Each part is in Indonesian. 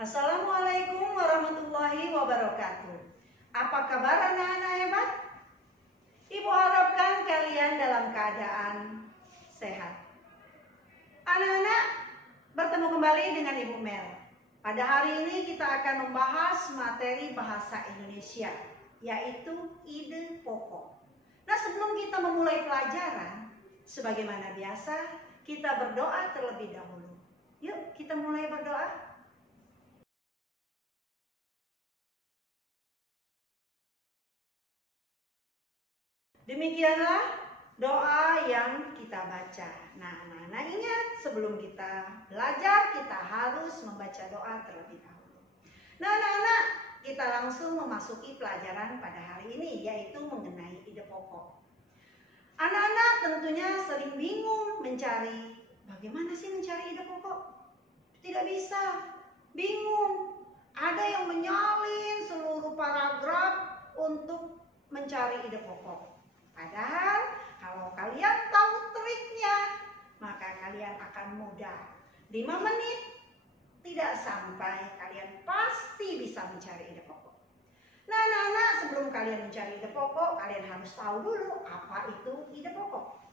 Assalamualaikum warahmatullahi wabarakatuh. Apa kabar anak-anak hebat? Ibu harapkan kalian dalam keadaan sehat. Anak-anak, bertemu kembali dengan Ibu Mel. Pada hari ini kita akan membahas materi bahasa Indonesia, yaitu ide pokok. Nah, sebelum kita memulai pelajaran, sebagaimana biasa, kita berdoa terlebih dahulu. Yuk, kita mulai berdoa. Demikianlah doa yang kita baca. Nah, anak-anak ingat, sebelum kita belajar, kita harus membaca doa terlebih dahulu. Nah, anak-anak, kita langsung memasuki pelajaran pada hari ini, yaitu mengenai ide pokok. Anak-anak tentunya sering bingung mencari, bagaimana sih mencari ide pokok? Tidak bisa, bingung. Ada yang menyalin seluruh paragraf untuk mencari ide pokok. Padahal kalau kalian tahu triknya, maka kalian akan mudah. 5 menit tidak sampai kalian pasti bisa mencari ide pokok. Nah, anak-anak, sebelum kalian mencari ide pokok, kalian harus tahu dulu apa itu ide pokok.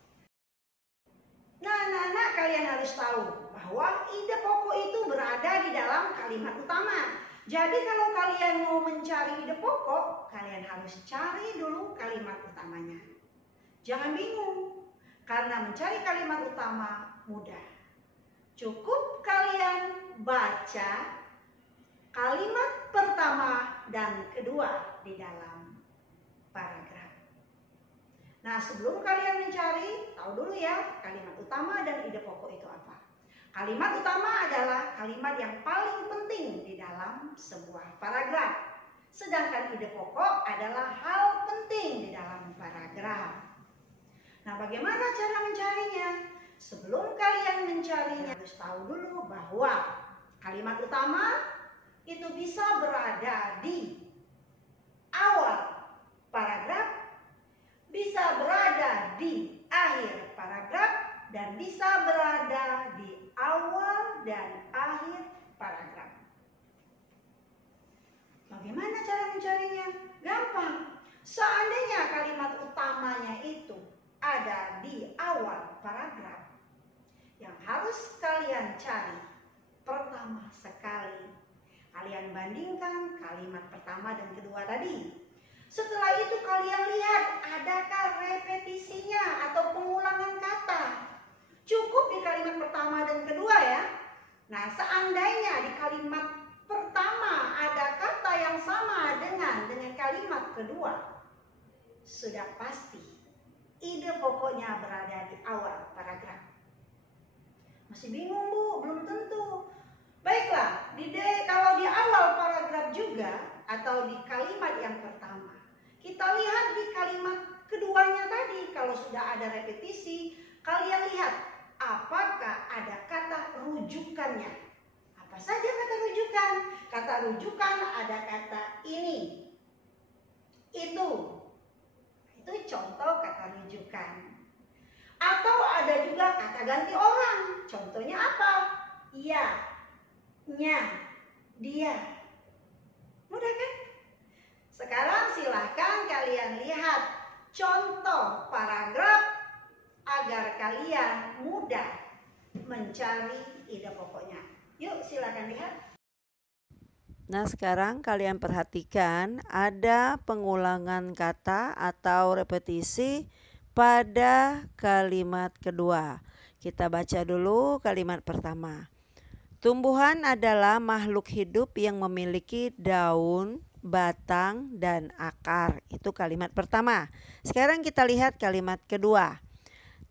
Nah, anak-anak, kalian harus tahu bahwa ide pokok itu berada di dalam kalimat utama. Jadi kalau kalian mau mencari ide pokok, kalian harus cari dulu kalimat utamanya. Jangan bingung, karena mencari kalimat utama mudah. Cukup kalian baca kalimat pertama dan kedua di dalam paragraf. Nah, sebelum kalian mencari, tahu dulu ya kalimat utama dan ide pokok itu apa. Kalimat utama adalah kalimat yang paling penting di dalam sebuah paragraf. Sedangkan ide pokok adalah hal penting di dalam paragraf. Nah, bagaimana cara mencarinya? Sebelum kalian mencarinya, harus tahu dulu bahwa kalimat utama itu bisa berada di awal paragraf, bisa berada di akhir paragraf, dan bisa berada di awal dan akhir paragraf. Bagaimana cara mencarinya? Gampang. Seandainya kalimat utamanya itu ada di awal paragraf, yang harus kalian cari pertama sekali, kalian bandingkan kalimat pertama dan kedua tadi. Setelah itu kalian lihat adakah repetisinya atau pengulangan kata. Cukup di kalimat pertama dan kedua ya. Nah, seandainya di kalimat pertama ada kata yang sama dengan kalimat kedua, sudah pasti ide pokoknya berada di awal paragraf. Masih bingung, Bu? Belum tentu. Baiklah, kalau di awal paragraf juga atau di kalimat yang pertama, kita lihat di kalimat keduanya tadi, kalau sudah ada repetisi, kalian lihat apakah ada kata rujukannya. Apa saja kata rujukan? Kata rujukan ada kata ini, itu contoh kata rujukan. Atau ada juga kata ganti orang. Contohnya apa? Iya, nya, dia. Mudah kan? Sekarang silahkan kalian lihat contoh paragraf agar kalian mudah mencari ide pokoknya. Yuk, silahkan lihat. Nah, sekarang kalian perhatikan ada pengulangan kata atau repetisi pada kalimat kedua. Kita baca dulu kalimat pertama. Tumbuhan adalah makhluk hidup yang memiliki daun, batang, dan akar. Itu kalimat pertama. Sekarang kita lihat kalimat kedua.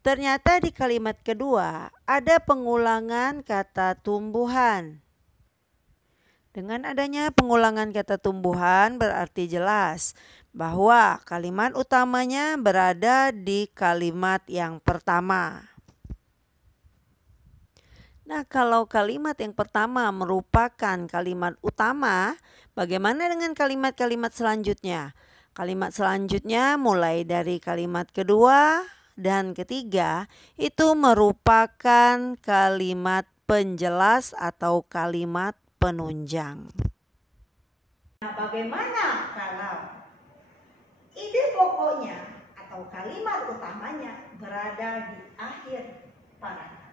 Ternyata di kalimat kedua ada pengulangan kata tumbuhan. Dengan adanya pengulangan kata tumbuhan berarti jelas bahwa kalimat utamanya berada di kalimat yang pertama. Nah, kalau kalimat yang pertama merupakan kalimat utama, bagaimana dengan kalimat-kalimat selanjutnya? Kalimat selanjutnya mulai dari kalimat kedua dan ketiga itu merupakan kalimat penjelas atau kalimat penunjang. Nah, bagaimana kalau ide pokoknya atau kalimat utamanya berada di akhir paragraf?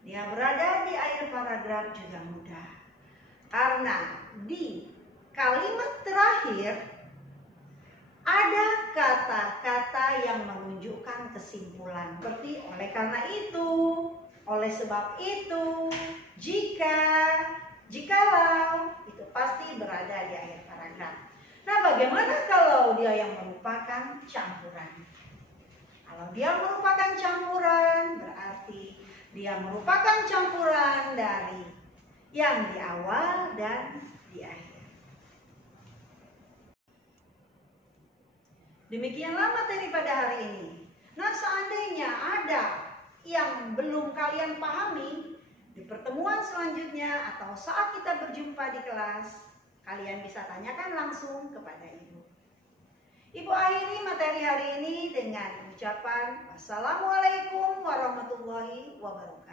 Dia berada di akhir paragraf juga mudah. Karena di kalimat terakhir ada kata-kata yang menunjukkan kesimpulan. Seperti oleh karena itu, oleh sebab itu, jika, jikalau, itu pasti berada di akhir paragraf. Nah, bagaimana kalau dia yang merupakan campuran? Kalau dia merupakan campuran, berarti dia merupakan campuran dari yang di awal dan di akhir. Demikianlah materi pada hari ini. Nah, seandainya ada yang belum kalian pahami di pertemuan selanjutnya atau saat kita berjumpa di kelas, kalian bisa tanyakan langsung kepada Ibu. Ibu akhiri materi hari ini dengan ucapan wassalamualaikum warahmatullahi wabarakatuh.